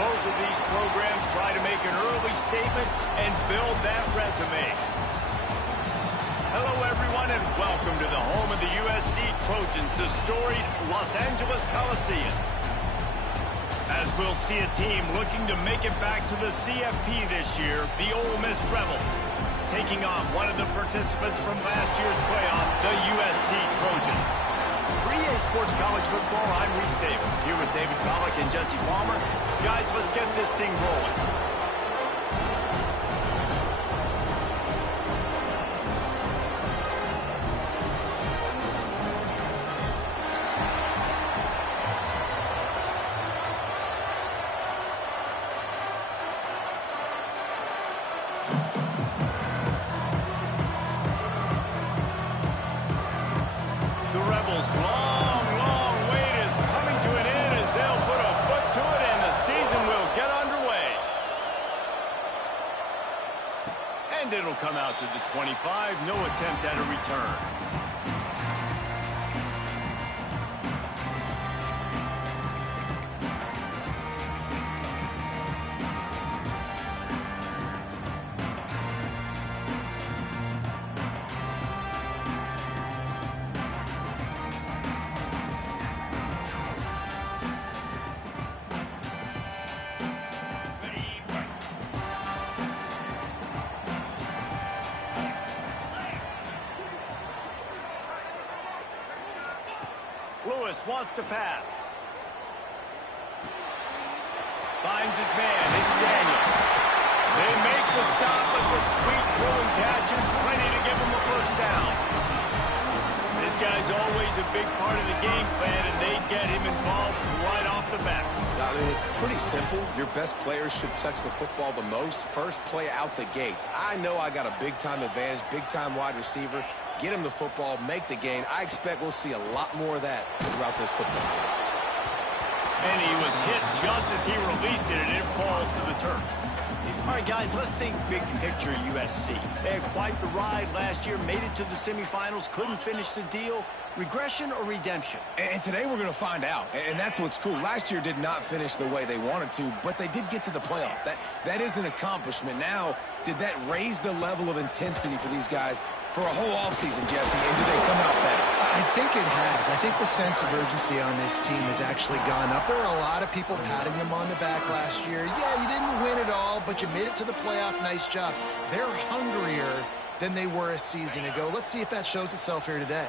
both of these programs try to make an early statement and build that resume. Hello, everyone, and welcome to the home of the USC Trojans, the storied Los Angeles Coliseum. As we'll see a team looking to make it back to the CFB this year, the Ole Miss Rebels, taking on one of the participants from last year's playoff, the USC Trojans. For EA Sports College Football, I'm Reese Davis, here with David Pollack and Jesse Palmer. Guys, let's get this thing rolling. Long wait is coming to an end as they'll put a foot to it and the season will get underway. And it'll come out to the 25, no attempt at a return. Lewis wants to pass. Finds his man. It's Daniels. They make the stop, but the sweet throw and catch is plenty to give him a first down. This guy's always a big part of the game plan, and they get him involved right off the bat. I mean, it's pretty simple. Your best players should touch the football the most. First play out the gates. I know I got a big-time advantage, big-time wide receiver. Get him the football, make the gain. I expect we'll see a lot more of that throughout this football game. And he was hit just as he released it, and it falls to the turf. All right, guys, let's think big picture USC. They had quite the ride last year, made it to the semifinals, couldn't finish the deal. Regression or redemption? And today we're going to find out, and that's what's cool. Last year did not finish the way they wanted to, but they did get to the playoff. That is an accomplishment. Now, did that raise the level of intensity for these guys for a whole offseason, Jesse, and do they come out better? I think it has. I think the sense of urgency on this team has actually gone up. There were a lot of people patting them on the back last year. Yeah, you didn't win it all, but you made it to the playoff. Nice job. They're hungrier than they were a season ago. Let's see if that shows itself here today.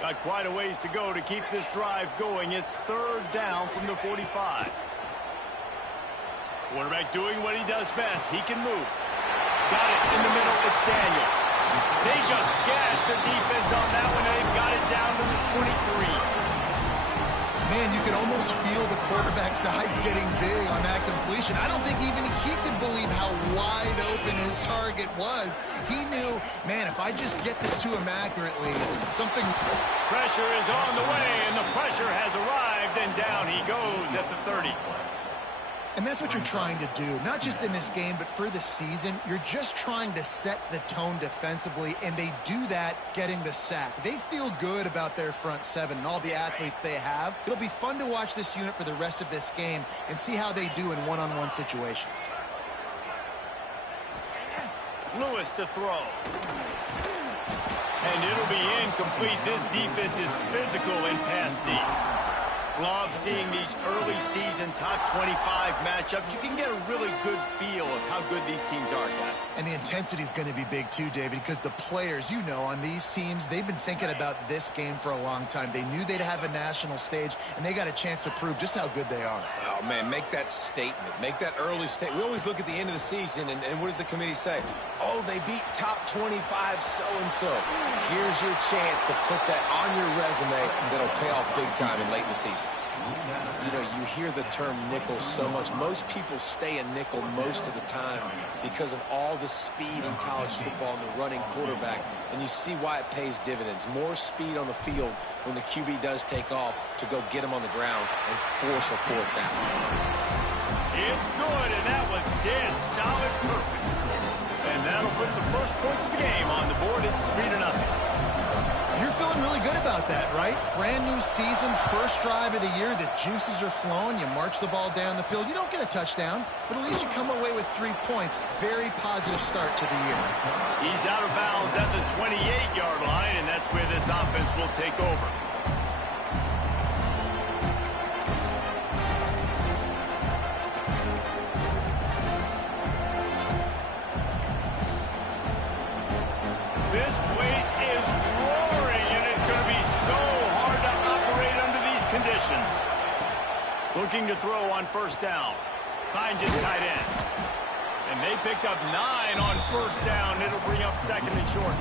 Got quite a ways to go to keep this drive going. It's third down from the 45. Quarterback doing what he does best. He can move. Got it in the middle. It's Daniels. They just gashed the defense on that one, and they've got it down to the 23. Man, you can almost feel the quarterback's eyes getting big on that completion. I don't think even he could believe how wide open his target was. He knew, man, if I just get this to him accurately, something... Pressure is on the way, and the pressure has arrived, and down he goes at the 30. And that's what you're trying to do, not just in this game, but for the season. You're just trying to set the tone defensively, and they do that getting the sack. They feel good about their front seven and all the athletes they have. It'll be fun to watch this unit for the rest of this game and see how they do in one-on-one situations. Lewis to throw. And it'll be incomplete. This defense is physical and pass deep. Love seeing these early season top 25 matchups. You can get a really good feel of how good these teams are, guys. And the intensity is going to be big too, David, because the players, you know, on these teams, they've been thinking about this game for a long time. They knew they'd have a national stage, and they got a chance to prove just how good they are. Oh, man, make that statement. Make that early statement. We always look at the end of the season, and what does the committee say? Oh, they beat top 25 so-and-so. Here's your chance to put that on your resume that'll pay off big time and late in the season. You know, you hear the term nickel so much. Most people stay a nickel most of the time because of all the speed in college football and the running quarterback. And you see why it pays dividends. More speed on the field when the QB does take off to go get him on the ground and force a fourth down. It's good, and that was dead solid perfect. And that'll put the first points of the game on the board. It's 3-0. You're feeling really good about about that, right? Brand new season, first drive of the year. The juices are flowing. You march the ball down the field. You don't get a touchdown, but at least you come away with 3 points. Very positive start to the year. He's out of bounds at the 28-yard line, and that's where this offense will take over. This place is roaring, and it's going to be so hard to operate under these conditions. Looking to throw on first down. Finds his tight end. And they picked up 9 on first down. It'll bring up second and short.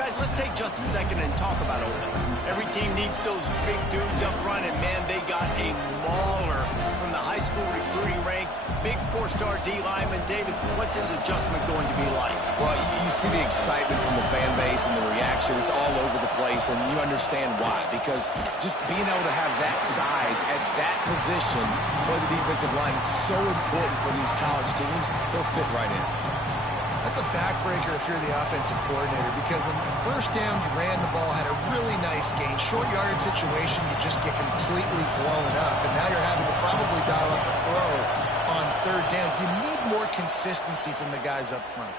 Guys, let's take just a second and talk about offense. Every team needs those big dudes up front, and man, they got a mauler from the high school recruiting ranks. Big 4-star D lineman. David, what's his adjustment going to be like? Well, you see the excitement from the fan base and the reaction. It's all over the place, and you understand why. Because just being able to have that size at that position, play the defensive line, is so important for these college teams. They'll fit right in. That's a backbreaker if you're the offensive coordinator, because on first down, you ran the ball, had a really nice gain. Short yardage situation, you just get completely blown up, and now you're having to probably dial up a throw on third down. You need more consistency from the guys up front.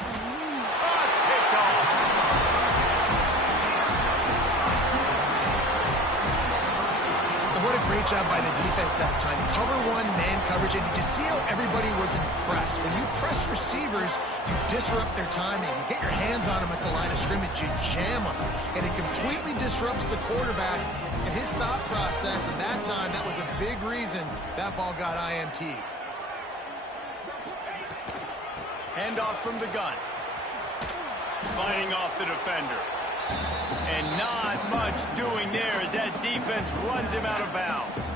Oh, it's picked off. What a great job by the defense that time. Cover one, man coverage, and did you see how everybody was impressed? When you press receivers, you disrupt their timing. You get your hands on them at the line of scrimmage, you jam them, and it completely disrupts the quarterback and his thought process, and that time, that was a big reason that ball got INT. Handoff from the gun. Fighting off the defender. And not much doing there as that defense runs him out of bounds.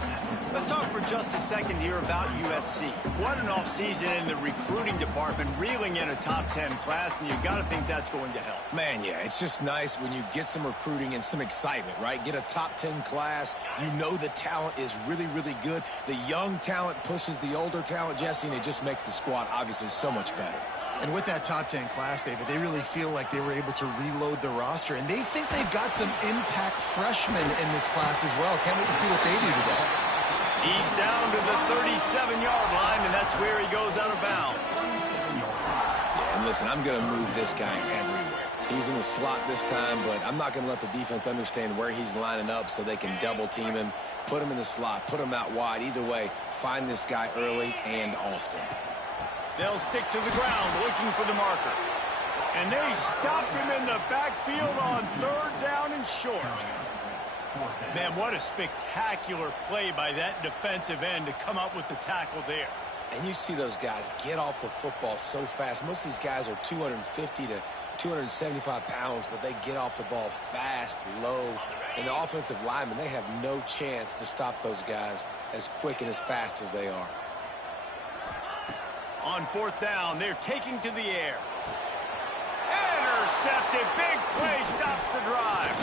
Let's talk for just a second here about USC. What an offseason in the recruiting department, reeling in a top 10 class, and you got to think that's going to help. Man, yeah, it's just nice when you get some recruiting and some excitement, right? Get a top 10 class. You know the talent is really, really good. The young talent pushes the older talent, Jesse, and it just makes the squad obviously so much better. And with that top 10 class, David, they really feel like they were able to reload the roster, and they think they've got some impact freshmen in this class as well. Can't wait to see what they do today. He's down to the 37-yard line, and that's where he goes out of bounds. Yeah, and listen, I'm going to move this guy everywhere. He's in the slot this time, but I'm not going to let the defense understand where he's lining up so they can double-team him, put him in the slot, put him out wide. Either way, find this guy early and often. They'll stick to the ground looking for the marker. And they stopped him in the backfield on third down and short. Man, what a spectacular play by that defensive end to come up with the tackle there. And you see those guys get off the football so fast. Most of these guys are 250 to 275 pounds, but they get off the ball fast, low. And the offensive linemen, they have no chance to stop those guys as quick and as fast as they are. On fourth down, they're taking to the air. Intercepted. Big play stops the drive.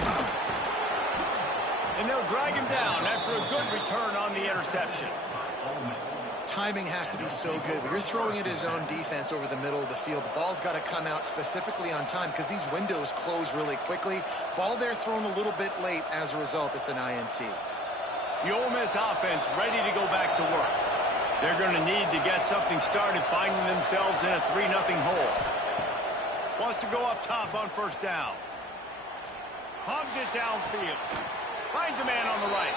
And they'll drag him down after a good return on the interception. Timing has to be so good. When you're throwing at his own defense over the middle of the field, the ball's got to come out specifically on time because these windows close really quickly. Ball there thrown a little bit late. As a result, it's an INT. The Ole Miss offense ready to go back to work. They're going to need to get something started, finding themselves in a 3-0 hole. Wants to go up top on first down. Hogs it downfield. Finds a man on the right.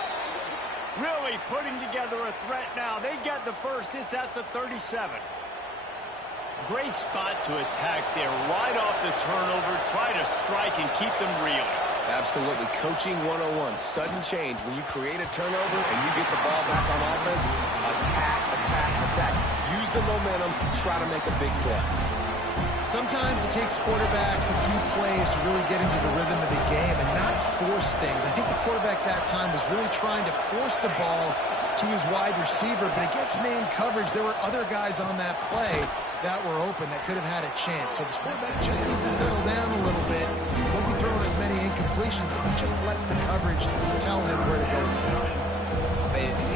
Really putting together a threat now. They get the first. It's at the 37. Great spot to attack there. Right off the turnover. Try to strike and keep them reeling. Absolutely. Coaching 101. Sudden change. When you create a turnover and you get the ball back on offense, attack, attack, attack. Use the momentum. Try to make a big play. Sometimes it takes quarterbacks a few plays to really get into the rhythm of the game and not force things. I think the quarterback that time was really trying to force the ball to his wide receiver, but against man coverage, there were other guys on that play that were open that could have had a chance. So this quarterback just needs to settle down a little bit. He won't be throwing as many incompletions, and he just lets the coverage tell him where to go.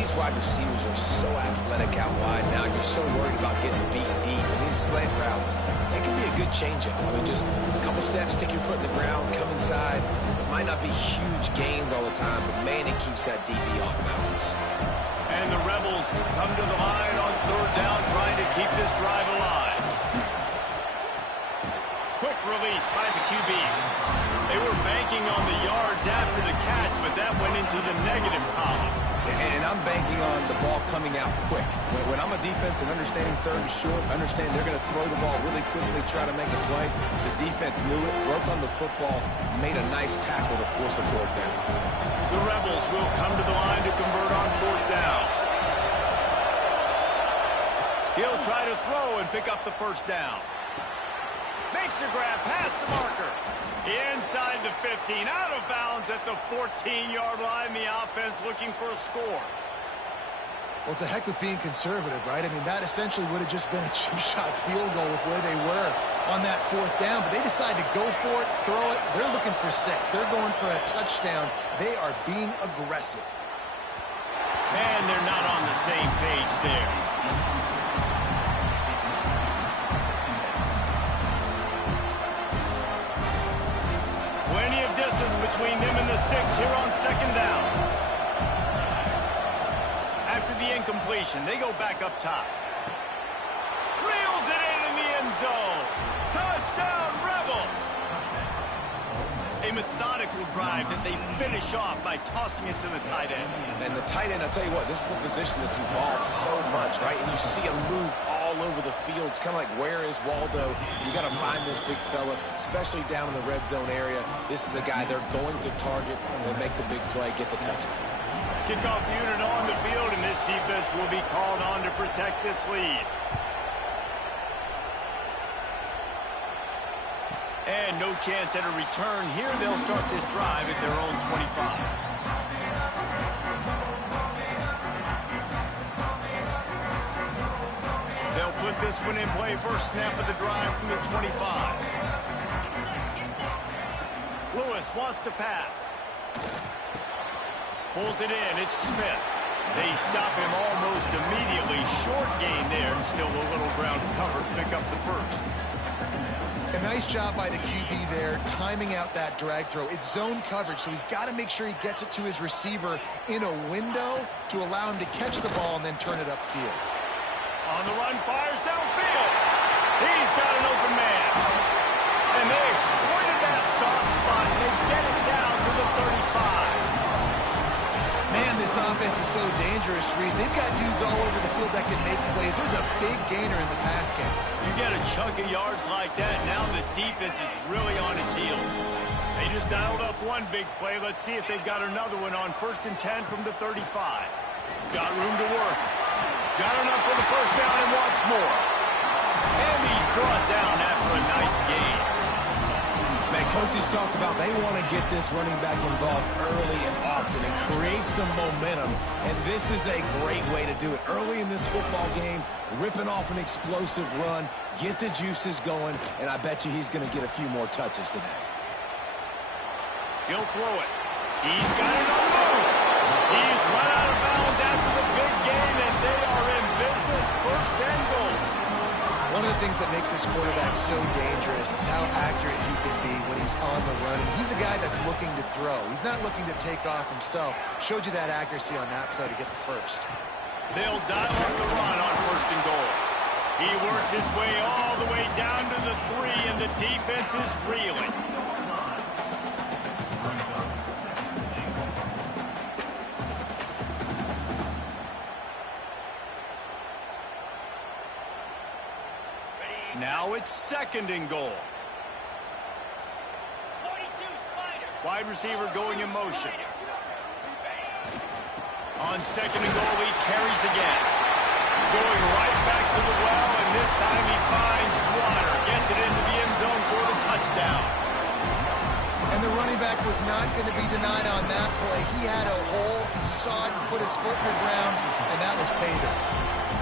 These wide receivers are so athletic out wide now. You're so worried about getting beat deep. And these slant routes, they can be a good changeup. I mean, just a couple steps, stick your foot in the ground, come inside. It might not be huge gains all the time, but man, it keeps that DB off balance. And the Rebels come to the line on third down, trying to keep this drive alive. Quick release by the QB. They were banking on the yards after the catch, but that went into the negative column. And I'm banking on the ball coming out quick. When I'm a defense and understanding third and short, understand they're going to throw the ball really quickly, try to make a play. The defense knew it, broke on the football, made a nice tackle to force a fourth down. The Rebels will come to the line to convert on fourth down. He'll try to throw and pick up the first down. Makes a grab past the marker. Inside the 15, out of bounds at the 14-yard line. The offense looking for a score. Well, it's a heck with being conservative, right? I mean, that essentially would have just been a chip shot field goal with where they were on that fourth down. But they decide to go for it, throw it. They're looking for 6. They're going for a touchdown. They are being aggressive. And they're not on the same page there. Plenty of distance between them and the sticks here on second down. After the incompletion, they go back up top. Reels it in the end zone. Touchdown, Rebels! A methodical drive that they finish off by tossing it to the tight end. And the tight end, I'll tell you what, this is a position that's evolved so much, right? And you see him move all over the field. It's kind of like, where is Waldo? You got to find this big fella, especially down in the red zone area. This is the guy they're going to target and make the big play, get the touchdown. Kickoff unit on the field, and this defense will be called on to protect this lead. And no chance at a return here. They'll start this drive at their own 25. They'll put this one in play. First snap of the drive from the 25. Lewis wants to pass. Pulls it in. It's Smith. They stop him almost immediately. Short gain there, and still a little ground covered. Pick up the first. A nice job by the QB there, timing out that drag throw. It's zone coverage, so he's got to make sure he gets it to his receiver in a window to allow him to catch the ball and then turn it upfield. On the run, fires downfield. He's got an open man. And they exploited that soft spot, and they get it down to the 35. Man, this offense is so dangerous, Reese. They've got dudes all over the field that can make plays. There's a big gainer in the pass game. You get a chunk of yards like that, now the defense is really on its heels. They just dialed up one big play. Let's see if they've got another one on 1st and 10 from the 35. Got room to work. Got enough for the first down and wants more. And he's brought down after a nice gain. Man, coaches talked about they want to get this running back involved early and often and create some momentum, and this is a great way to do it. Early in this football game, ripping off an explosive run, get the juices going, and I bet you he's going to get a few more touches today. He'll throw it. He's got it on the move. He's run out of bounds after the big game, and they are in business. First and goal. One of the things that makes this quarterback so dangerous is how accurate he can be when he's on the run. And he's a guy that's looking to throw. He's not looking to take off himself. Showed you that accuracy on that play to get the first. They'll dial up the run on 1st and goal. He works his way all the way down to the 3, and the defense is reeling. Now it's 2nd and goal. Wide receiver going in motion. On 2nd and goal, he carries again. Going right back to the well, and this time he finds water. Gets it into the end zone for the touchdown. And the running back was not going to be denied on that play. He had a hole. He saw it. He put his foot in the ground, and that was pay dirt.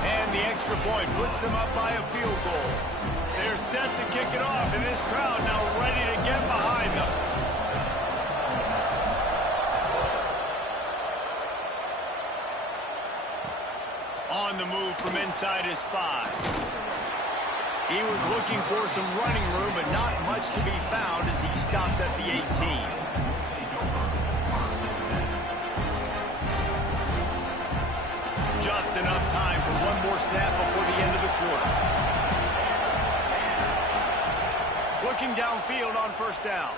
And the extra point puts them up by a field goal. They're set to kick it off, and this crowd now ready to get behind them. On the move from inside his 5. He was looking for some running room, but not much to be found as he stopped at the 18. Just enough time for one more snap before the end of the quarter. Looking downfield on first down.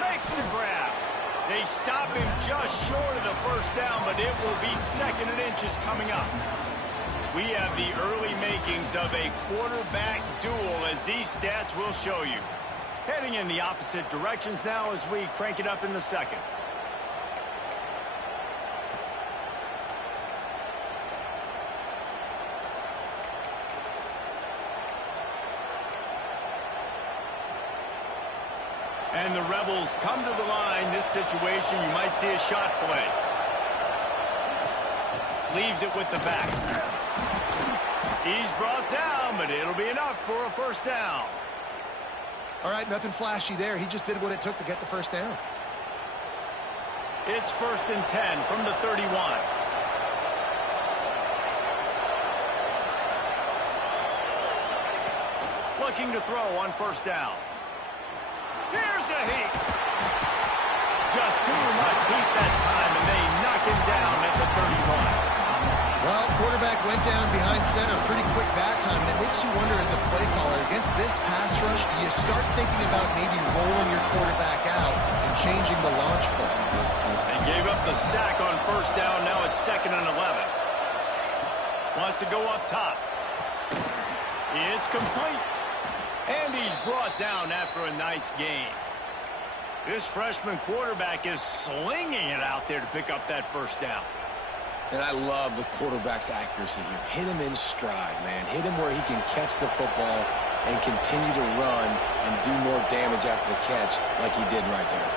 Makes the grab. They stop him just short of the first down, but it will be 2nd and inches coming up. We have the early makings of a quarterback duel, as these stats will show you. Heading in the opposite directions now as we crank it up in the second. And the Rebels come to the line. This situation, you might see a shot play. Leaves it with the back. He's brought down, but it'll be enough for a first down. All right, nothing flashy there. He just did what it took to get the first down. It's 1st and 10 from the 31. Looking to throw on first down. Here's a heat. Just too much heat that time, and they knock him down at the 31. Well, quarterback went down behind center pretty quick that time, and it makes you wonder as a play caller, against this pass rush, do you start thinking about maybe rolling your quarterback out and changing the launch point? And gave up the sack on first down. Now it's 2nd and 11. Wants to go up top. It's complete. And he's brought down after a nice gain. This freshman quarterback is slinging it out there to pick up that first down. And I love the quarterback's accuracy here. Hit him in stride, man. Hit him where he can catch the football and continue to run and do more damage after the catch like he did right there.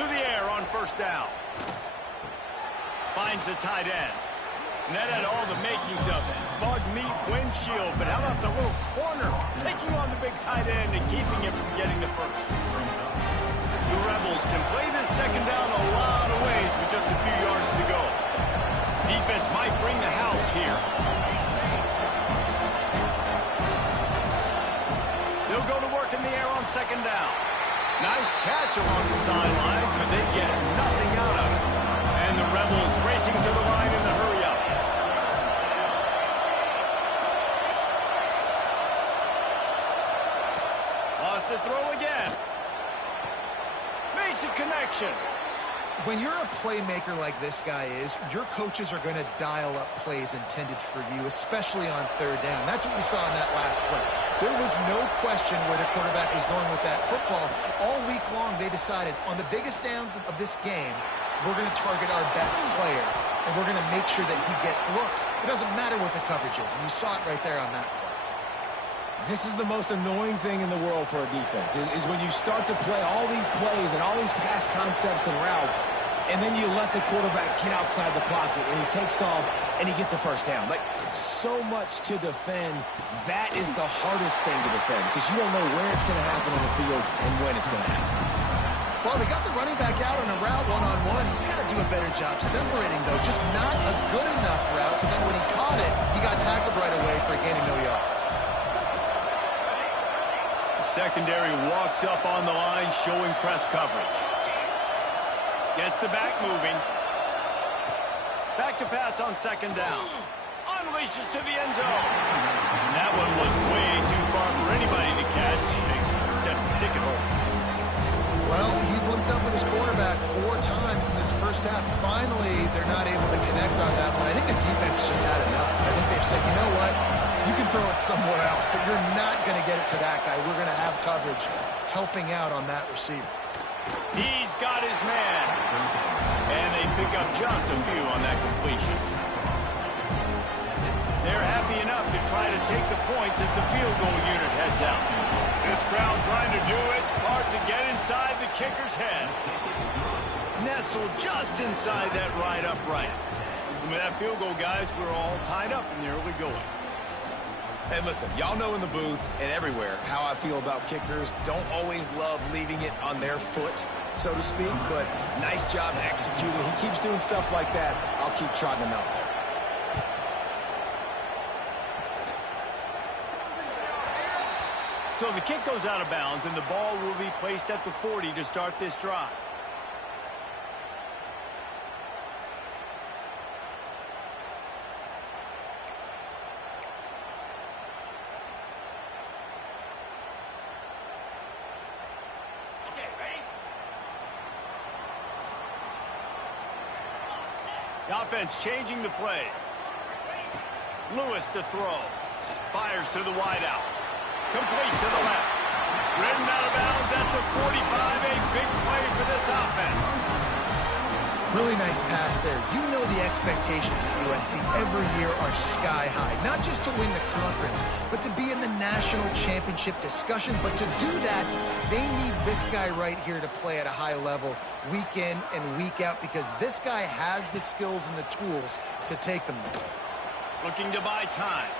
To the air on first down. Finds the tight end. And that had all the makings of it. Bug meat windshield, but how about the little corner taking on the big tight end and keeping him from getting the first? The Rebels can play this second down a lot of ways with just a few yards to go. Defense might bring the house here. They'll go to work in the air on second down. Nice catch along the sidelines, but they get nothing out of it. And the Rebels racing to the line in the hurry-up. Lost the throw again. Makes a connection. When you're a playmaker like this guy is, your coaches are going to dial up plays intended for you, especially on third down. That's what you saw in that last play. There was no question where the quarterback was going with that football. All week long, they decided on the biggest downs of this game, we're going to target our best player, and we're going to make sure that he gets looks. It doesn't matter what the coverage is, and you saw it right there on that play. This is the most annoying thing in the world for a defense, is when you start to play all these plays and all these pass concepts and routes, and then you let the quarterback get outside the pocket, and he takes off, and he gets a first down. Like, so much to defend. That is the hardest thing to defend, because you don't know where it's going to happen on the field and when it's going to happen. Well, they got the running back out on a route one-on-one. He's got to do a better job separating, though. Just not a good enough route, so then when he caught it, he got tackled right away for a gain of no yards. Secondary walks up on the line, showing press coverage. Gets the back moving. Back to pass on second down. Unleashes to the end zone. And that one was way too far for anybody to catch, except the ticket holder. Well, he's linked up with his quarterback 4 times in this first half. Finally, they're not able to connect on that one. I think the defense just had enough. I think they've said, you know what? You can throw it somewhere else, but you're not going to get it to that guy. We're going to have coverage helping out on that receiver. He's got his man. And they pick up just a few on that completion. They're happy enough to try to take the points as the field goal unit heads out. This crowd trying to do its part to get inside the kicker's head. Nestled just inside that right upright. And with that field goal, guys, we're all tied up in the early going. And listen, y'all know in the booth and everywhere how I feel about kickers. Don't always love leaving it on their foot, so to speak, but nice job executing. He keeps doing stuff like that. I'll keep trotting him out there. So the kick goes out of bounds, and the ball will be placed at the 40 to start this drive. The offense changing the play. Lewis to throw. Fires to the wideout. Complete to the left. Ridden out of bounds at the 45. A big play for this offense. Really nice pass there. You know the expectations at USC every year are sky high. Not just to win the conference, but to be in the national championship discussion. But to do that, they need this guy right here to play at a high level week in and week out, because this guy has the skills and the tools to take them there. Looking to buy time.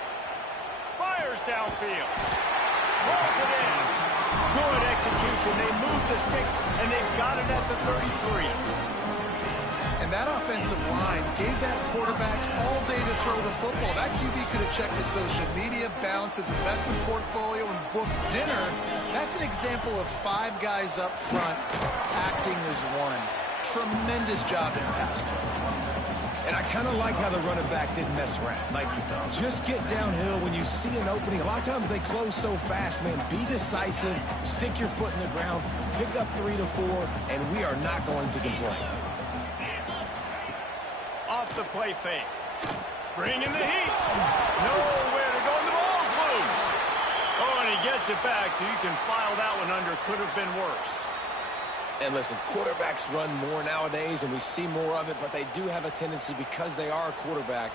Fires downfield. Rolls it in. Good execution. They move the sticks, and they've got it at the 33. And that offensive line gave that quarterback all day to throw the football. That QB could have checked his social media, balanced his investment portfolio, and booked dinner. That's an example of 5 guys up front acting as one. Tremendous job in pass play. And I kind of like how the running back didn't mess around. Like, just get downhill when you see an opening. A lot of times they close so fast, man. Be decisive, stick your foot in the ground, pick up 3 to 4, and we are not going to complain. Off the play fake. Bringing the heat. Nowhere to go, and the ball's loose. Oh, and he gets it back, so you can file that one under. Could have been worse. And listen, quarterbacks run more nowadays, and we see more of it, but they do have a tendency, because they are a quarterback,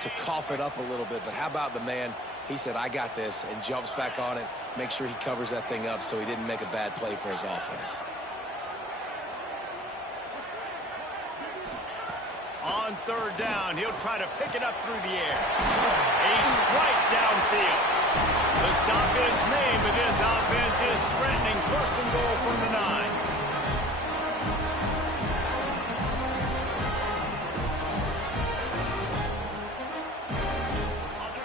to cough it up a little bit. But how about the man? He said, I got this, and jumps back on it, make sure he covers that thing up so he didn't make a bad play for his offense. On third down, he'll try to pick it up through the air. A strike downfield. The stop is made, but this offense is threatening. First and goal from the 9.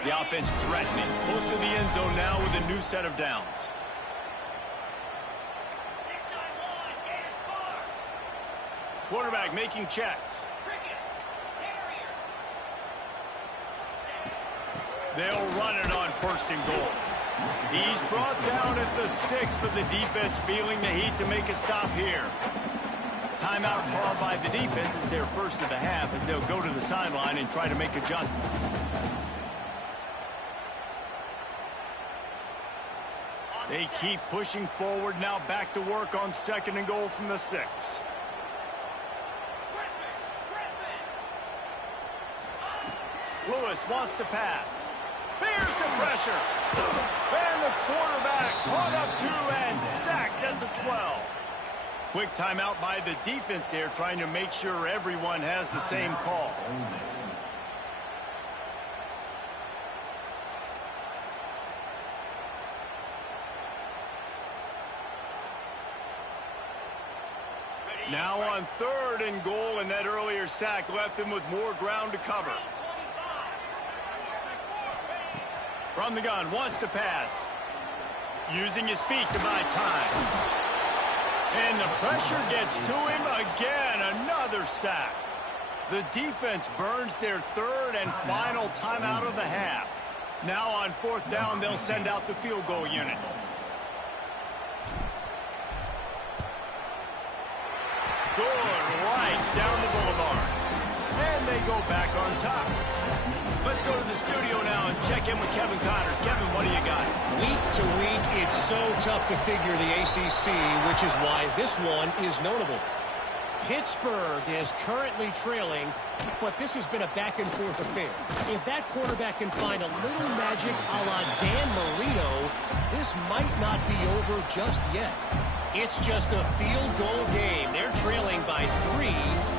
The offense threatening. Close to the end zone now with a new set of downs. Quarterback making checks. They'll run it on first and goal. He's brought down at the 6, but the defense feeling the heat to make a stop here. Timeout called by the defense. It's their first of the half, as they'll go to the sideline and try to make adjustments. They keep pushing forward, now back to work on second and goal from the 6. Lewis wants to pass. Bears the pressure. And the quarterback caught up to and sacked at the 12. Quick timeout by the defense there, trying to make sure everyone has the same call. Now on third and goal, and that earlier sack left them with more ground to cover. From the gun, wants to pass. Using his feet to buy time. And the pressure gets to him again. Another sack. The defense burns their third and final timeout of the half. Now on fourth down, they'll send out the field goal unit. Good right down the boulevard. And they go back on top. Let's go to the studio now and check in with Kevin Connors. Kevin, what do you got? Week to week, it's so tough to figure the ACC, which is why this one is notable. Pittsburgh is currently trailing, but this has been a back-and-forth affair. If that quarterback can find a little magic a la Dan Marino, this might not be over just yet. It's just a field goal game. They're trailing by 3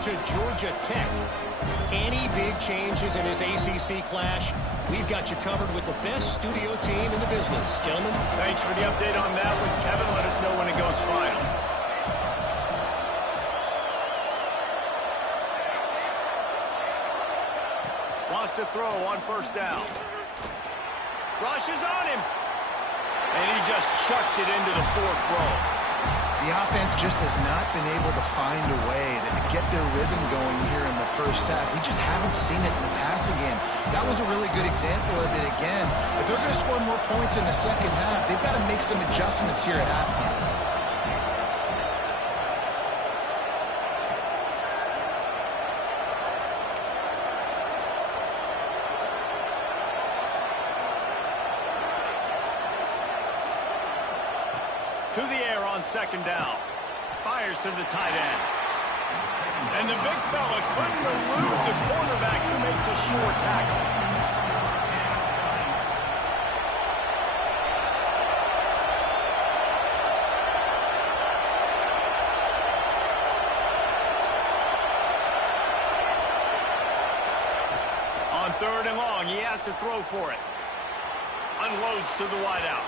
to Georgia Tech. Any big changes in this ACC clash, we've got you covered with the best studio team in the business. Gentlemen. Thanks for the update on that one, Kevin. Let us know when it goes final. Wants to throw on first down. Rush is on him. And he just chucks it into the fourth row. The offense just has not been able to find a way to get their rhythm going here in the first half. We just haven't seen it in the passing game. That was a really good example of it again. If they're going to score more points in the second half, they've got to make some adjustments here at halftime. To the air on second down. Fires to the tight end. And the big fella couldn't elude the cornerback who makes a sure tackle. On third and long, he has to throw for it. Unloads to the wideout.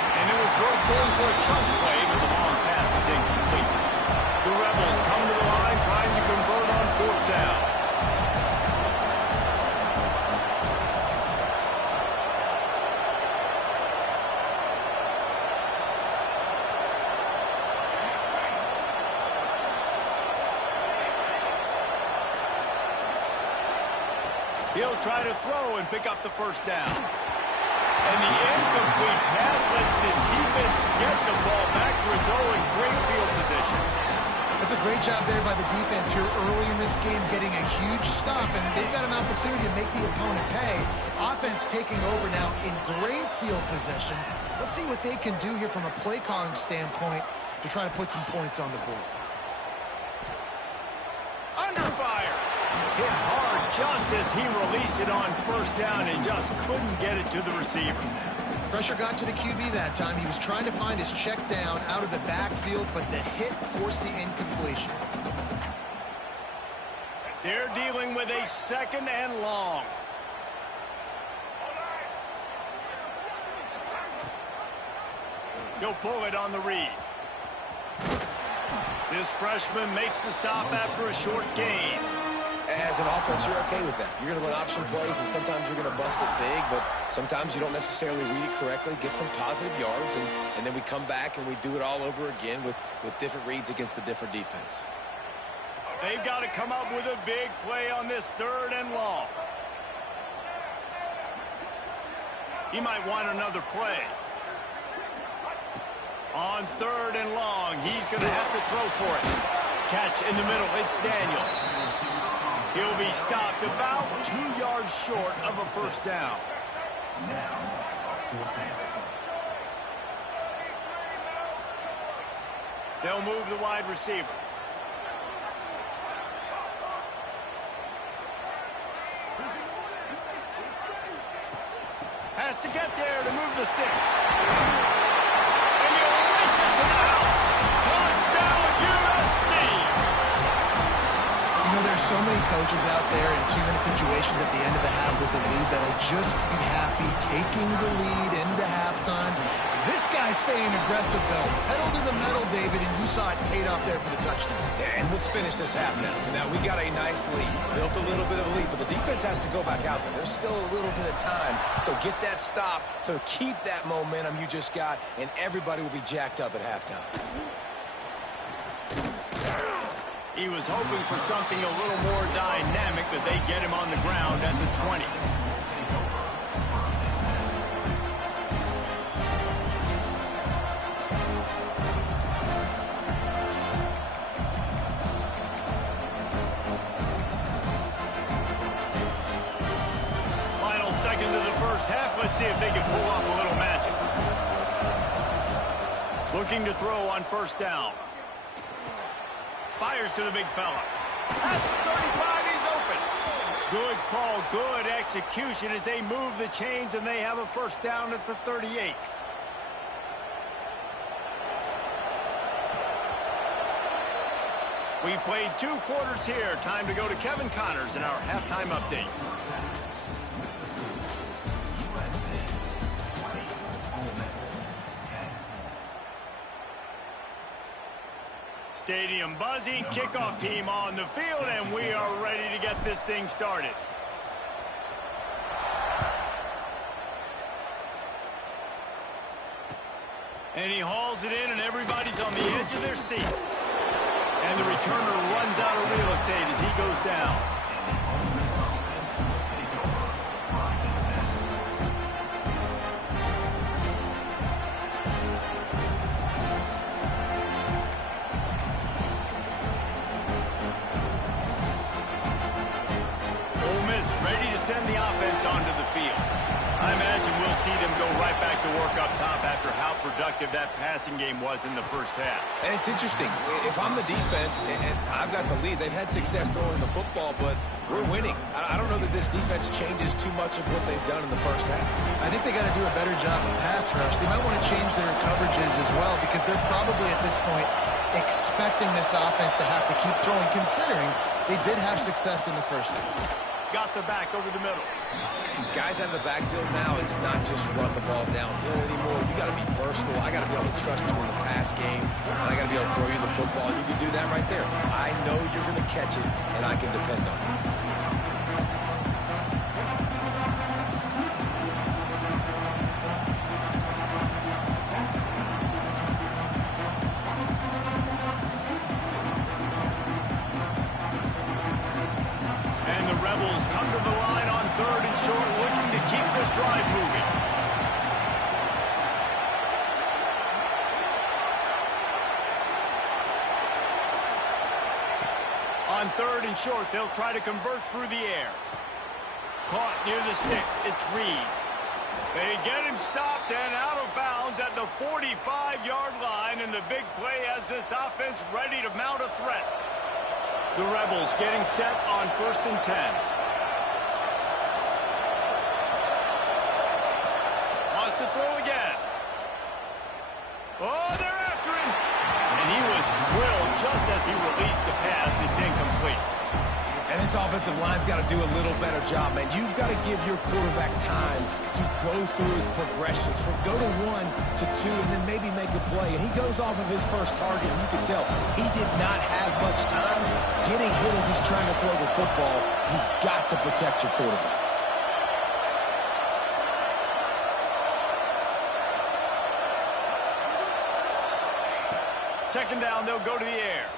And it was worth going for a chunk play, but the long pass is incomplete. The Rebels come to the line trying to convert on fourth down. He'll try to throw and pick up the first down. And the incomplete pass lets this defense get the ball back for its own great field position. That's a great job there by the defense here early in this game, getting a huge stop, and they've got an opportunity to make the opponent pay. Offense taking over now in great field position. Let's see what they can do here from a play calling standpoint to try to put some points on the board. Under fire. Hit hard just as he released it on first down and just couldn't get it to the receiver. Pressure got to the QB that time. He was trying to find his check down out of the backfield, but the hit forced the incompletion. They're dealing with a second and long. He'll pull it on the read. This freshman makes the stop after a short gain. As an offense, you're okay with that. You're going to run option plays, and sometimes you're going to bust it big, but sometimes you don't necessarily read it correctly, get some positive yards, and then we come back and we do it all over again with different reads against the different defense. They've got to come up with a big play on this third and long. He might want another play. On third and long, he's going to have to throw for it. Catch in the middle, it's Daniels. He'll be stopped about 2 yards short of a first down. They'll move the wide receiver. Has to get there to move the sticks. And he'll race it to the house. Touchdown, USC! You know, there's so many coaches out there in 2-minute situations at the end of the half with the lead that'll just be happy taking the lead into halftime. This guy's staying aggressive, though. Pedal to the metal, David, and you saw it paid off there for the touchdown. Yeah, and let's finish this half now. Now, we got a nice lead. Built a little bit of a lead, but the defense has to go back out there. There's still a little bit of time. So get that stop to keep that momentum you just got, and everybody will be jacked up at halftime. He was hoping for something a little more dynamic, but they get him on the ground at the 20. Final seconds of the first half. Let's see if they can pull off a little magic. Looking to throw on first down. Fires to the big fella. At the 35, he's open. Good call, good execution as they move the chains, and they have a first down at the 38. We've played 2 quarters here. Time to go to Kevin Connors in our halftime update. Stadium buzzing, kickoff team on the field, and we are ready to get this thing started. And he hauls it in, and everybody's on the edge of their seats. And the returner runs out of real estate as he goes down. Ole Miss ready to send the offense onto the field. I imagine we'll see them go right back to work up top after how productive that passing game was in the first half. And it's interesting. If I'm the defense and I've got the lead, they've had success throwing the football, but we're winning. I don't know that this defense changes too much of what they've done in the first half. I think they got to do a better job of pass rush. They might want to change their coverages as well because they're probably at this point expecting this offense to have to keep throwing, considering they did have success in the first half. Got the back over the middle. Guys out of the backfield now, it's not just run the ball downhill anymore. You got to be versatile. I got to be able to trust you in the pass game, and I got to be able to throw you the football, and you can do that right there. I know you're going to catch it, and I can depend on you. Rebels come to the line on 3rd and short, looking to keep this drive moving. On 3rd and short, they'll try to convert through the air. Caught near the sticks. It's Reed. They get him stopped and out of bounds at the 45-yard line, and the big play has this offense ready to mount a threat. The Rebels getting set on 1st and 10. Wants to throw again. Oh, they're after him. And he was drilled just as he released the pass. It's incomplete. And this offensive line's got to do a little better job, man. You've got to give your quarterback time to go through his progressions from go to 1 to 2 and then maybe make a play. And he goes off of his first target, and you can tell he did not have much time getting hit as he's trying to throw the football. You've got to protect your quarterback. Second down, they'll go to the air.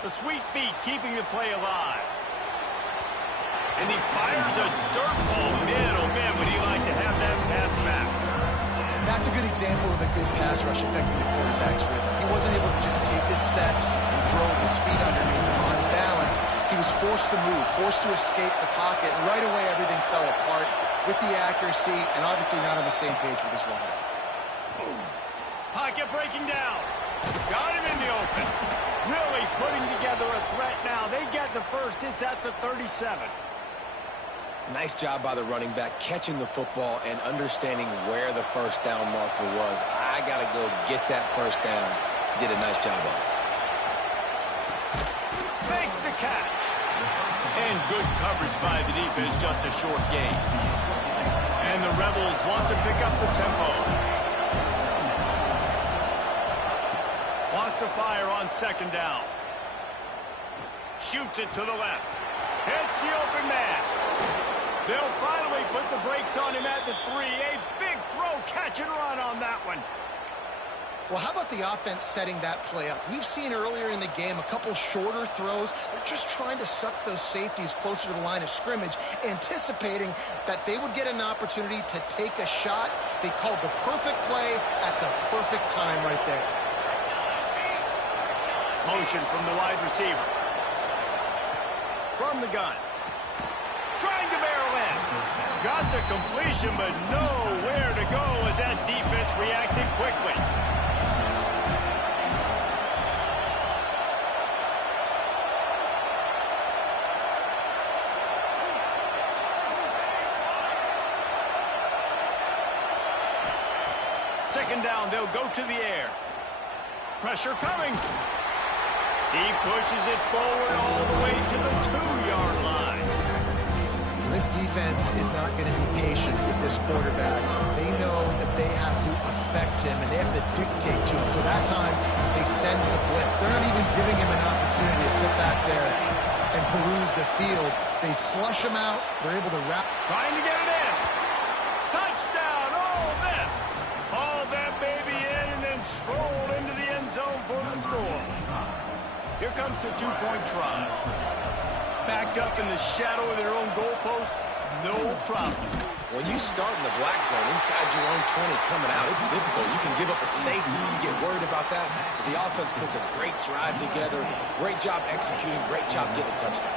The sweet feet keeping the play alive. And he fires a dirt ball middle. Man, would he like to have that pass back? That's a good example of a good pass rush affecting the quarterback's rhythm. He wasn't able to just take his steps and throw with his feet underneath him on balance. He was forced to move, forced to escape the pocket, and right away everything fell apart with the accuracy and obviously not on the same page with his wideout. Pocket breaking down. Got him in the open. Really putting together a threat now. They get the first. It's at the 37. Nice job by the running back, catching the football and understanding where the first down marker was. I got to go get that first down. He did a nice job of it. Makes the catch. And good coverage by the defense, just a short gain. And the Rebels want to pick up the tempo. Wants to fire on second down. Shoots it to the left. Hits the open man. They'll finally put the brakes on him at the 3. A big throw, catch and run on that one. Well, how about the offense setting that play up? We've seen earlier in the game a couple shorter throws. They're just trying to suck those safeties closer to the line of scrimmage, anticipating that they would get an opportunity to take a shot. They called the perfect play at the perfect time right there. Motion from the wide receiver. From the gun. Trying to barrel in. Got the completion, but nowhere to go as that defense reacted quickly. Second down, they'll go to the air. Pressure coming. He pushes it forward all the way to the 2-yard line. This defense is not going to be patient with this quarterback. They know that they have to affect him, and they have to dictate to him. So that time, they send the blitz. They're not even giving him an opportunity to sit back there and peruse the field. They flush him out. They're able to wrap. Trying to get it in. Touchdown, Ole Miss. All them strolled into the end zone for the score. Here comes the two-point try. Backed up in the shadow of their own goalpost, no problem. When you start in the black zone inside your own 20 coming out, it's difficult. You can give up a safety. You get worried about that. But the offense puts a great drive together. Great job executing. Great job getting a touchdown.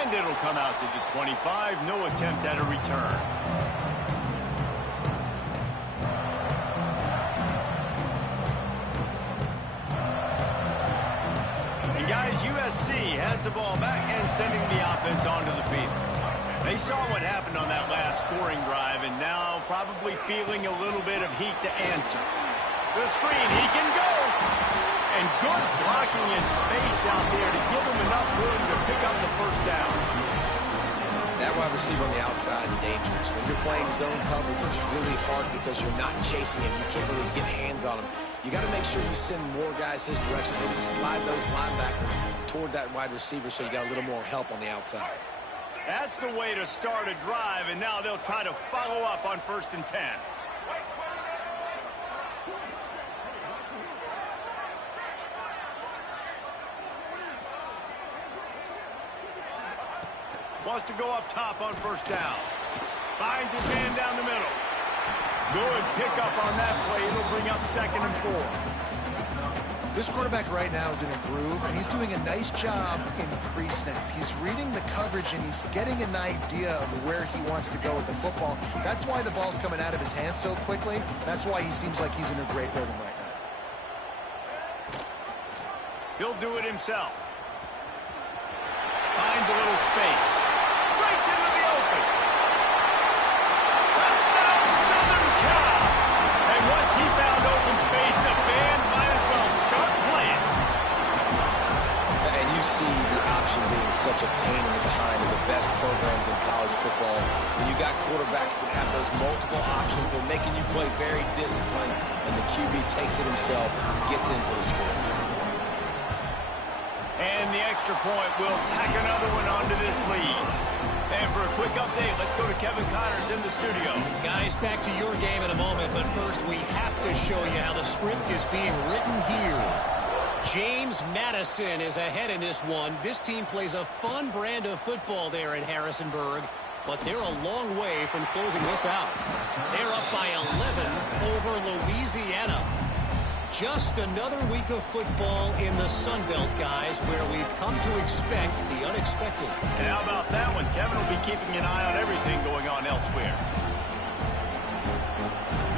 And it'll come out to the 25. No attempt at a return. And guys, USC has the ball back and sending the offense onto the field. They saw what happened on that last scoring drive and now probably feeling a little bit of heat to answer. The screen, he can go! And good blocking in space out there to give him enough room to pick up the first down. That wide receiver on the outside is dangerous. When you're playing zone coverage, it's really hard because you're not chasing him. You can't really get hands on him. You got to make sure you send more guys his direction. Maybe slide those linebackers toward that wide receiver so you got a little more help on the outside. That's the way to start a drive, and now they'll try to follow up on 1st and 10. Wants to go up top on 1st down. Finds his man down the middle. Good pickup on that play. It'll bring up 2nd and 4. This quarterback right now is in a groove, and he's doing a nice job in pre-snap. He's reading the coverage, and he's getting an idea of where he wants to go with the football. That's why the ball's coming out of his hands so quickly. That's why he seems like he's in a great rhythm right now. He'll do it himself. Finds a little space. Breaks into the open. Touchdown, Southern Cal! And once he found open space, the band might as well start playing. And you see the option being such a pain in the behind of the best programs in college football. When you got quarterbacks that have those multiple options, they're making you play very disciplined, and the QB takes it himself, gets in for the score. And the extra point will tack another one onto this lead. And for a quick update, let's go to Kevin Connors in the studio. Guys, back to your game in a moment, but first we have to show you how the script is being written here. James Madison is ahead in this one. This team plays a fun brand of football there in Harrisonburg, but they're a long way from closing this out. They're up by 11 over Louisiana. Just another week of football in the Sun Belt, guys, where we've come to expect the unexpected. And how about that one? Kevin will be keeping an eye on everything going on elsewhere.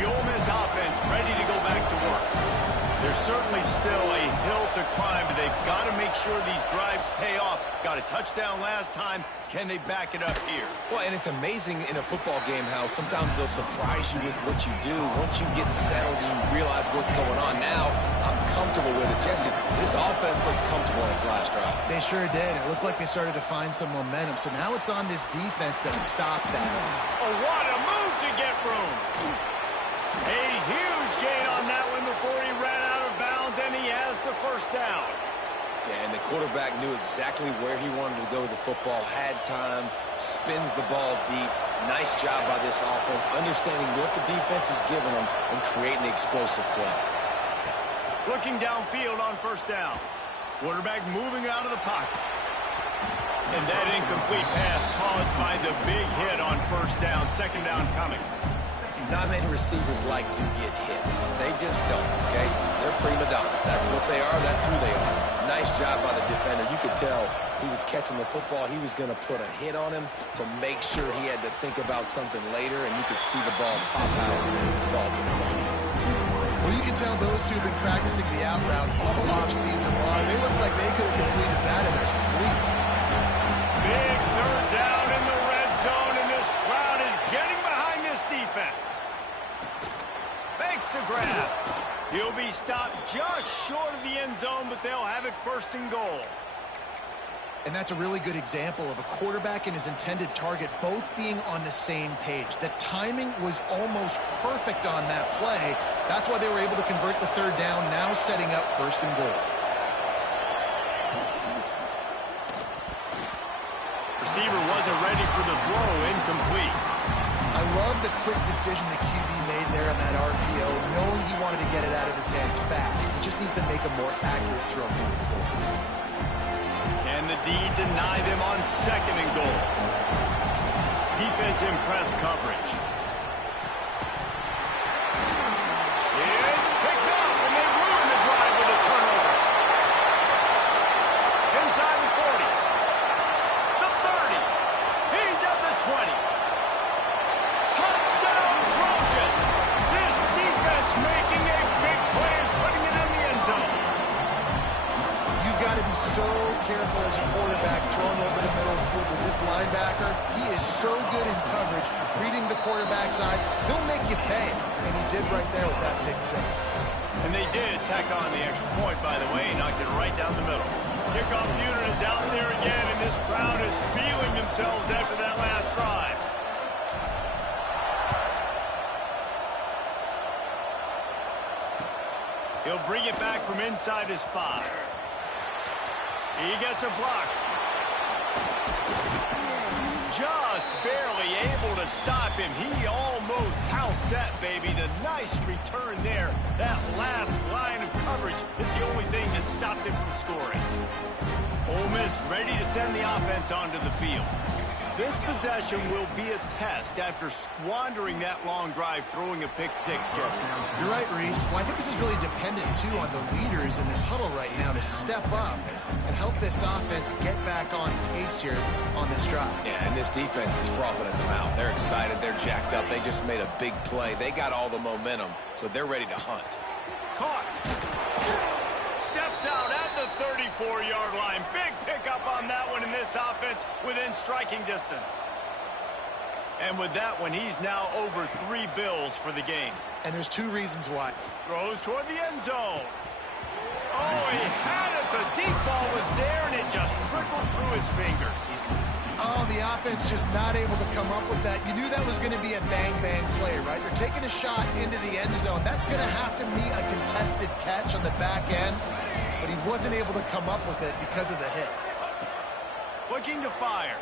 The Ole Miss offense ready to go back to work. There's certainly still a hill to climb, but they've got to make sure these drives pay off. Got a touchdown last time. Can they back it up here? Well, and it's amazing in a football game how sometimes they'll surprise you with what you do. Once you get settled and you realize what's going on now, I'm comfortable with it. Jesse, this offense looked comfortable in its last drive. They sure did. It looked like they started to find some momentum. So now it's on this defense to stop that. Oh, what a move to get room. A huge gain on that one before he ran out of bounds, and he has the 1st down. Yeah, and the quarterback knew exactly where he wanted to go with the football, had time, spins the ball deep. Nice job by this offense, understanding what the defense is giving them and creating the explosive play. Looking downfield on 1st down. Quarterback moving out of the pocket. And that incomplete pass caused by the big hit on 1st down, 2nd down coming. Not many receivers like to get hit. They just don't, okay? They're prima donnas. That's what they are. That's who they are. Nice job by the defender. You could tell he was catching the football. He was going to put a hit on him to make sure he had to think about something later, and you could see the ball pop out and fall to the ground. Well, you can tell those two have been practicing the out route all offseason long. They look like they could have completed that in their sleep. Big 3rd down in the red zone, and this crowd is getting behind this defense. Makes the grab. He'll be stopped just short of the end zone, but they'll have it 1st and goal. And that's a really good example of a quarterback and his intended target both being on the same page. The timing was almost perfect on that play. That's why they were able to convert the 3rd down, now setting up 1st and goal. Receiver wasn't ready for the throw, incomplete. I love the quick decision the QB made there on that RPO, knowing he wanted to get it out of his hands fast. He just needs to make a more accurate throw moving forward. And the D deny them on 2nd and goal. Defense in press coverage. It's picked up, and they ruin the drive with a turnover. Inside the 40. The 30. He's at the 20. Touchdown Trojans. This defense making a big play and putting it in the end zone. You've got to be so careful as a quarterback throwing over the middle of the field with this linebacker. He is so good in coverage, reading the quarterback's eyes. He'll make you pay, and he did right there with that pick 6. And they did tack on the extra point, by the way, knocked it right down the middle. Kickoff unit is out there again, and this crowd is feeling themselves after that last drive. He'll bring it back from inside his 5. He gets a block. Just barely able to stop him. He almost housed that, baby. The nice return there. That last line of coverage is the only thing that stopped him from scoring. Ole Miss ready to send the offense onto the field. This possession will be a test after squandering that long drive throwing a pick 6, Jesse. You're right, Reese. Well, I think this is really dependent, too, on the leaders in this huddle right now to step up and help this offense get back on pace here on this drive. Yeah, and this defense is frothing at the mouth. They're excited. They're jacked up. They just made a big play. They got all the momentum, so they're ready to hunt. Caught. Steps out at the 34-yard line. Big pickup on that one in this offense within striking distance. And with that one, he's now over 3 bills for the game. And there's 2 reasons why. Throws toward the end zone. Oh, he had it. The deep ball was there, and it just trickled through his fingers. Oh, the offense just not able to come up with that. You knew that was going to be a bang-bang play, right? They're taking a shot into the end zone. That's going to have to meet a contested catch on the back end, but he wasn't able to come up with it because of the hit. Looking to fire.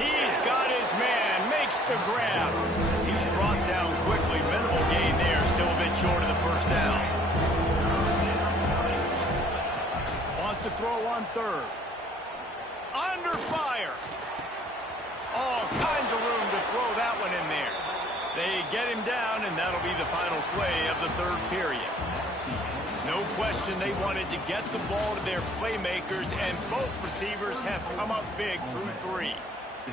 He's got his man, makes the grab. He's brought down quickly. Minimal gain there, still a bit short of the first down. Wants to throw on 3rd. Under fire. All kinds of room to throw that one in there. They get him down, and that'll be the final play of the 3rd period. No question they wanted to get the ball to their playmakers, and both receivers have come up big through 3.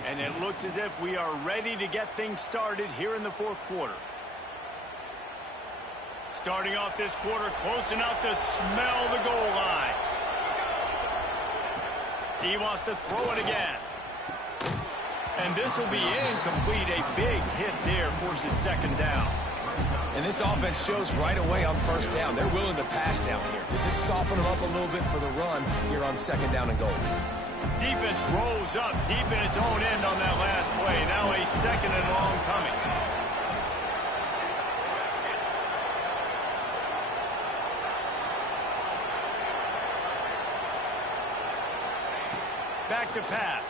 And it looks as if we are ready to get things started here in the 4th quarter. Starting off this quarter close enough to smell the goal line. He wants to throw it again. And this will be incomplete. A big hit there forces 2nd down. And this offense shows right away on 1st down. They're willing to pass down here. This is softening them up a little bit for the run here on 2nd down and goal. Defense rolls up deep in its own end on that last play. Now a 2nd and long coming. Back to pass.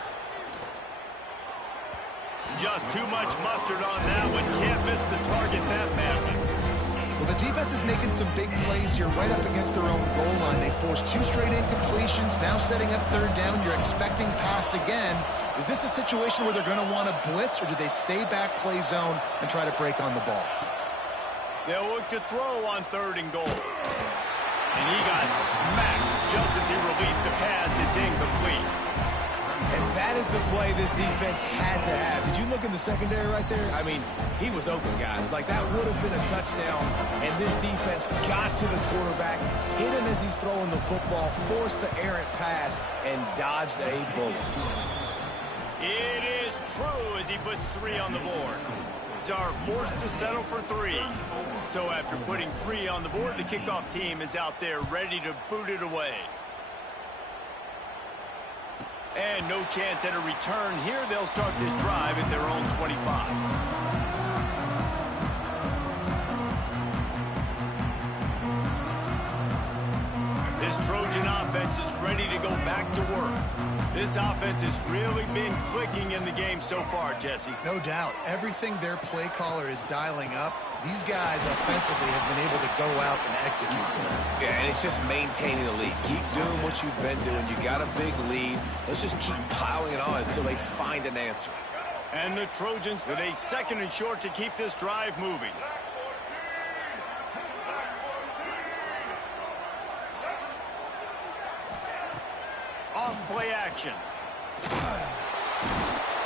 Just too much mustard on that one. Can't miss the target that badly. Well, the defense is making some big plays here right up against their own goal line. They forced 2 straight incompletions, now setting up 3rd down. You're expecting pass again. Is this a situation where they're going to want to blitz, or do they stay back, play zone, and try to break on the ball? They'll look to throw on 3rd and goal. And he got smacked just as he released the pass. It's incomplete. And that is the play this defense had to have. Did you look in the secondary right there? I mean, he was open, guys. Like, that would have been a touchdown. And this defense got to the quarterback, hit him as he's throwing the football, forced the errant pass, and dodged a bullet. It is true as he puts 3 on the board. Are forced to settle for 3. So after putting 3 on the board, the kickoff team is out there ready to boot it away. And no chance at a return here. They'll start this drive at their own 25. This Trojan offense offense is ready to go back to work. This offense has really been clicking in the game so far, Jesse. No doubt. Everything their play caller is dialing up, these guys offensively have been able to go out and execute. Yeah, and it's just maintaining the lead. Keep doing what you've been doing. You got a big lead. Let's just keep piling it on until they find an answer. And the Trojans with a 2nd and short to keep this drive moving. Off play action.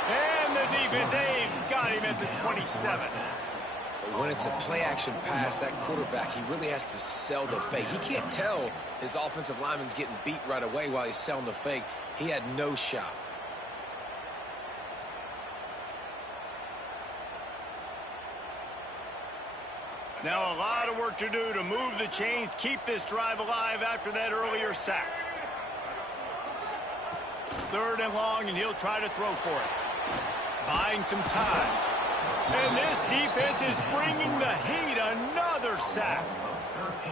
And the defense, they've got him at the 27. When it's a play-action pass, that quarterback, he really has to sell the fake. He can't tell his offensive lineman's getting beat right away while he's selling the fake. He had no shot. Now a lot of work to do to move the chains, keep this drive alive after that earlier sack. 3rd and long, and he'll try to throw for it. Buying some time. And this defense is bringing the heat. Another sack.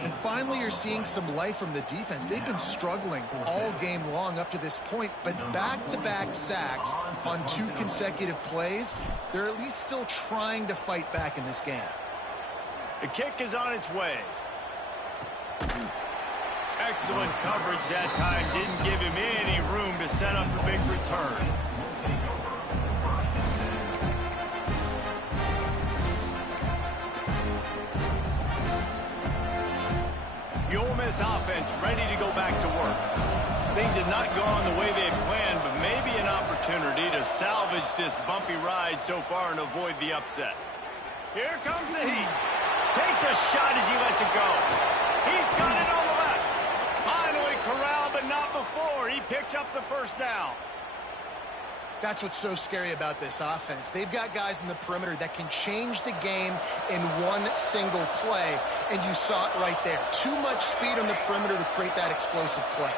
And finally, you're seeing some life from the defense. They've been struggling all game long up to this point, but back-to-back sacks on 2 consecutive plays, they're at least still trying to fight back in this game. The kick is on its way. Excellent coverage that time. Didn't give him any room to set up a big return. The Ole Miss offense ready to go back to work. Things had not gone the way they had planned, but maybe an opportunity to salvage this bumpy ride so far and avoid the upset. Here comes the heat. Takes a shot as he lets it go. He's got it on the left. Finally corralled, but not before. He picked up the 1st down. That's what's so scary about this offense. They've got guys in the perimeter that can change the game in one single play, and you saw it right there. Too much speed on the perimeter to create that explosive play.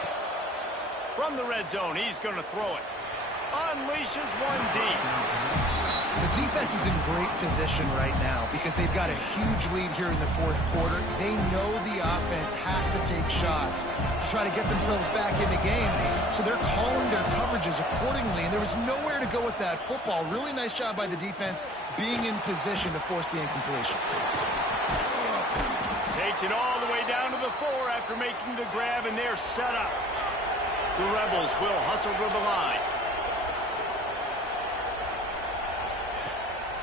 From the red zone, he's going to throw it. Unleashes one deep. The defense is in great position right now because they've got a huge lead here in the 4th quarter. They know the offense has to take shots to try to get themselves back in the game. So they're calling their coverages accordingly, and there was nowhere to go with that football. Really nice job by the defense being in position to force the incompletion. Takes it all the way down to the 4 after making the grab, and they're set up. The Rebels will hustle to the line.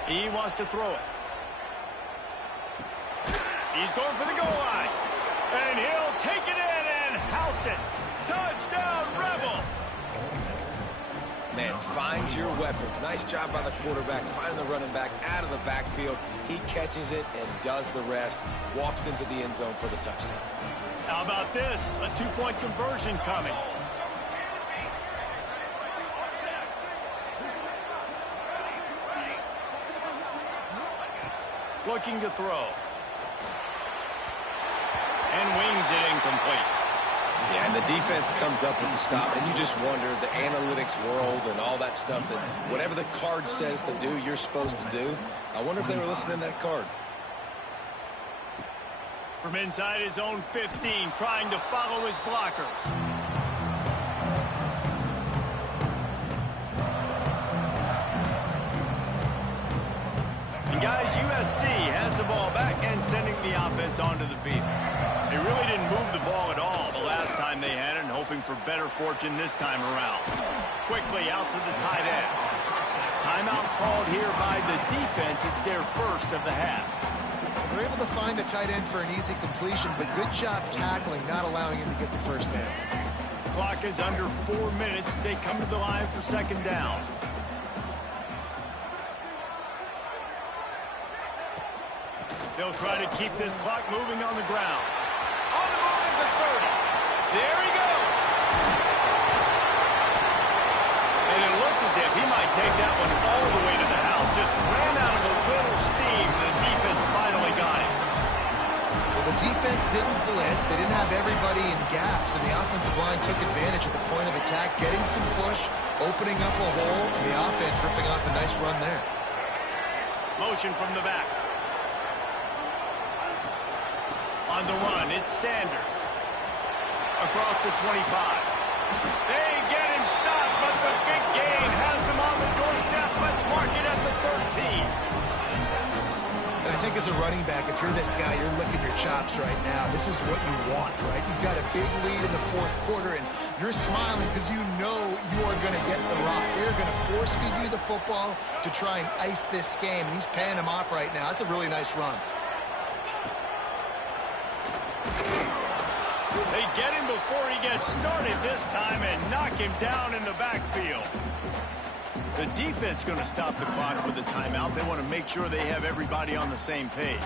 He wants to throw it. He's going for the goal line. And he'll take it in and house it. Touchdown, Rebels. Man, find your weapons. Nice job by the quarterback. Find the running back out of the backfield. He catches it and does the rest. Walks into the end zone for the touchdown. How about this? A 2-point conversion coming. Looking to throw. And wings it incomplete. Yeah, and the defense comes up with the stop, and you just wonder, the analytics world and all that stuff, that whatever the card says to do, you're supposed to do. I wonder if they were listening to that card. From inside his own 15, trying to follow his blockers. Guys, USC has the ball back and sending the offense onto the field. They really didn't move the ball at all the last time they had it, and hoping for better fortune this time around. Quickly out to the tight end. Timeout called here by the defense. It's their 1st of the half. They're able to find the tight end for an easy completion, but good job tackling, not allowing him to get the 1st down. Clock is under 4 minutes as they come to the line for 2nd down. They'll try to keep this clock moving on the ground. On the move at the 30. There he goes. And it looked as if he might take that one all the way to the house. Just ran out of a little steam. The defense finally got him. Well, the defense didn't blitz. They didn't have everybody in gaps, and the offensive line took advantage at the point of attack, getting some push, opening up a hole, and the offense ripping off a nice run there. Motion from the back. On the run, it's Sanders. across the 25. They get him stopped, but the big gain has him on the doorstep. Let's mark it at the 13. And I think as a running back, if you're this guy, you're licking your chops right now. This is what you want, right? You've got a big lead in the fourth quarter, and you're smiling because you know you are going to get the rock. They're going to force feed you the football to try and ice this game. And he's paying him off right now. That's a really nice run. They get him before he gets started this time and knock him down in the backfield. The defense going to stop the clock with a timeout. They want to make sure they have everybody on the same page.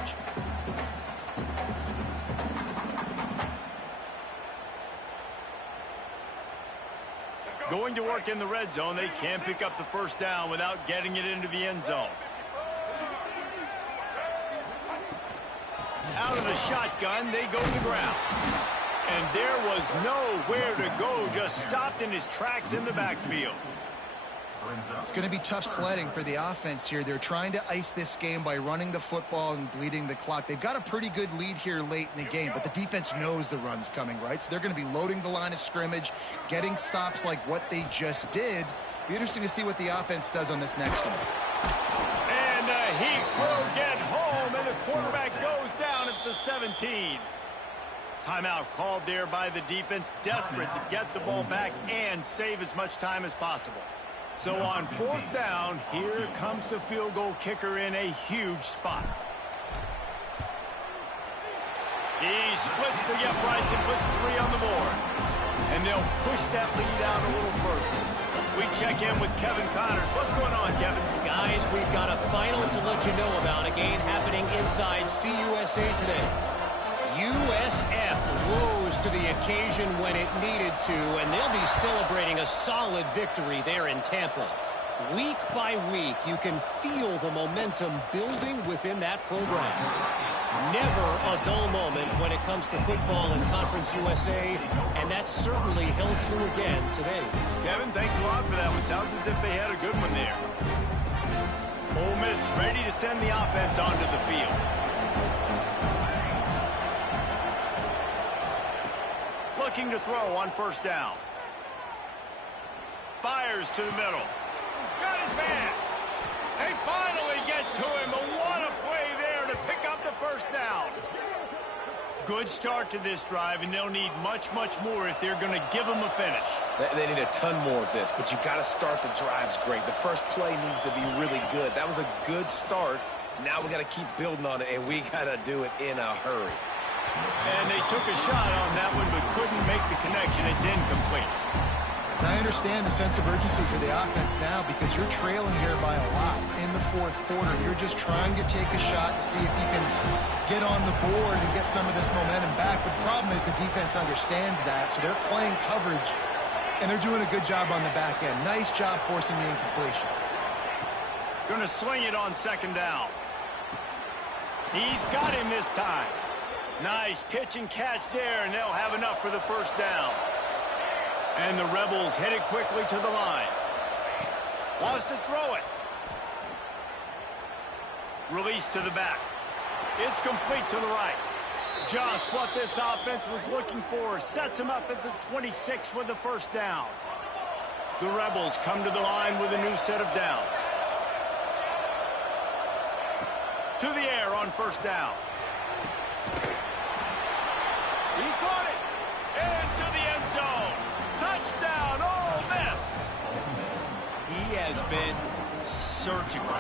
Going to work in the red zone. They can't pick up the first down without getting it into the end zone. Out of the shotgun, they go to the ground. And there was nowhere to go, just stopped in his tracks in the backfield. It's going to be tough sledding for the offense here. They're trying to ice this game by running the football and bleeding the clock. They've got a pretty good lead here late in the game, but the defense knows the run's coming, right? So they're going to be loading the line of scrimmage, getting stops like what they just did. Be interesting to see what the offense does on this next one. And the Heat will get home, and the quarterback goes down at the 17. Timeout called there by the defense, desperate to get the ball back and save as much time as possible. So on fourth down, here comes the field goal kicker in a huge spot. He splits the uprights and puts 3 on the board. And they'll push that lead out a little further. We check in with Kevin Connors. What's going on, Kevin? Guys, we've got a final to let you know about, a game happening inside CUSA today. USF rose to the occasion when it needed to, and they'll be celebrating a solid victory there in Tampa. Week by week, you can feel the momentum building within that program. Never a dull moment when it comes to football in Conference USA, and that certainly held true again today. Kevin, thanks a lot for that one. Sounds as if they had a good one there. Ole Miss ready to send the offense onto the field. Looking to throw on first down. Fires to the middle. Got his man. They finally get to him. But what a play there to pick up the first down. Good start to this drive, and they'll need much, much more if they're going to give them a finish. They need a ton more of this, but you got to start the drives great. The first play needs to be really good. That was a good start. Now we got to keep building on it, and we got to do it in a hurry. And they took a shot on that one, but couldn't make the connection. It's incomplete. And I understand the sense of urgency for the offense now because you're trailing here by a lot in the fourth quarter. You're just trying to take a shot to see if you can get on the board and get some of this momentum back. But the problem is the defense understands that, so they're playing coverage, and they're doing a good job on the back end. Nice job forcing the incompletion. Going to swing it on second down. He's got him this time. Nice pitch and catch there, and they'll have enough for the first down. And the Rebels head it quickly to the line. Wants to throw it. Release to the back. It's complete to the right. Just what this offense was looking for. Sets him up at the 26 with the first down. The Rebels come to the line with a new set of downs. To the air on first down. He caught it. Into the end zone. Touchdown, Ole Miss. He has been surgical.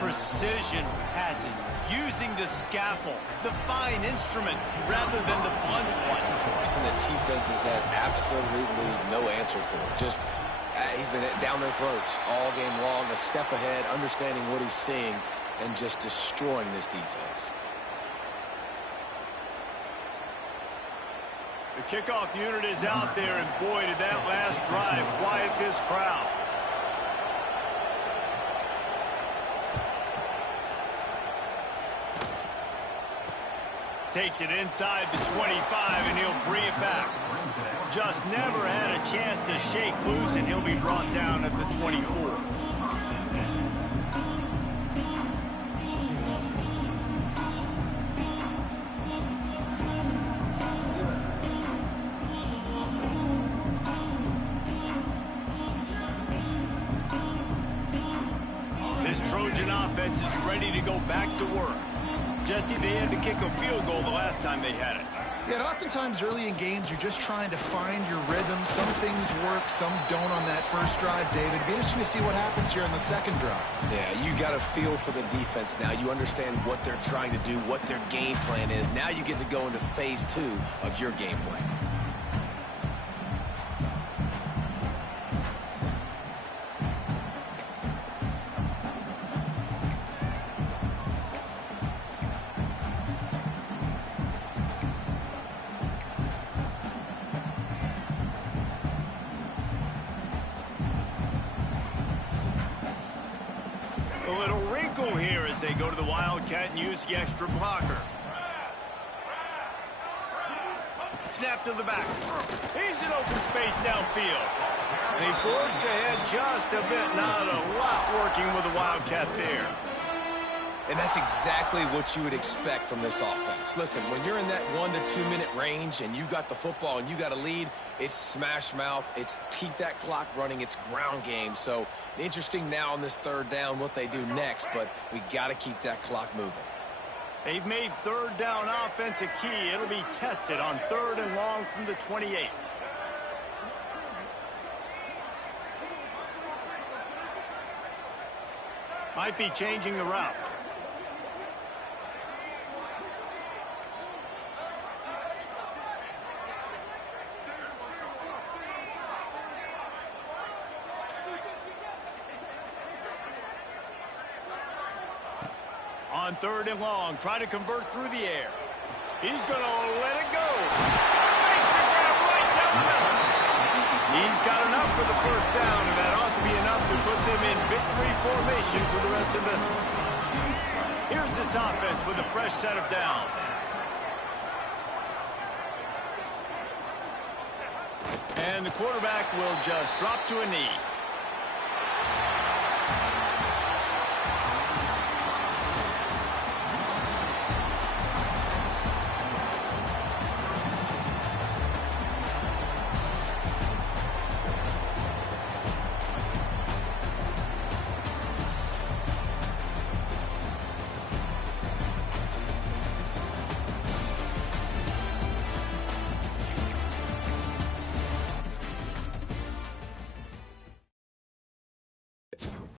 Precision passes. Using the scalpel, the fine instrument, rather than the blunt one. And the defense has had absolutely no answer for it. Just, he's been down their throats all game long, a step ahead, understanding what he's seeing, and just destroying this defense. The kickoff unit is out there, and boy, did that last drive quiet this crowd. Takes it inside the 25, and he'll bring it back. Just never had a chance to shake loose, and he'll be brought down at the 24. Trojan offense is ready to go back to work. Jesse, they had to kick a field goal the last time they had it. Yeah, and oftentimes early in games, you're just trying to find your rhythm. Some things work, some don't on that first drive, David. It'd be interesting to see what happens here in the second drive. Yeah, you got a feel for the defense now. You understand what they're trying to do, what their game plan is. Now you get to go into phase 2 of your game plan. A little wrinkle here as they go to the Wildcat and use the extra blocker. Snap to the back. He's in open space downfield. They forced ahead just a bit. Not a lot working with the Wildcat there. And that's exactly what you would expect from this offense. Listen, when you're in that 1 to 2 minute range and you got the football and you got a lead, it's smash mouth, it's keep that clock running, it's ground game. So interesting now on this third down what they do next, but we got to keep that clock moving. They've made third down offense a key. It'll be tested on 3rd and long from the 28. Might be changing the route. On 3rd and long, trying to convert through the air. He's going to let it go. Makes a grab right down the middle. He's got enough for the first down, and that ought to be enough to put them in victory formation for the rest of this one. Here's this offense with a fresh set of downs. And the quarterback will just drop to a knee.